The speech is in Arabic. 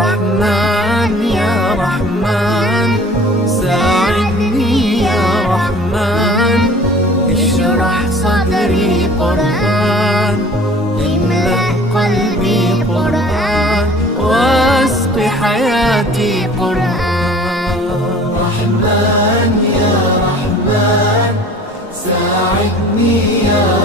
رحمن يا رحمن ساعدني يا رحمن، اشرح صدري قرآن، املأ قلبي قرآن، واسق حياتي قرآن. رحمن يا رحمن ساعدني يا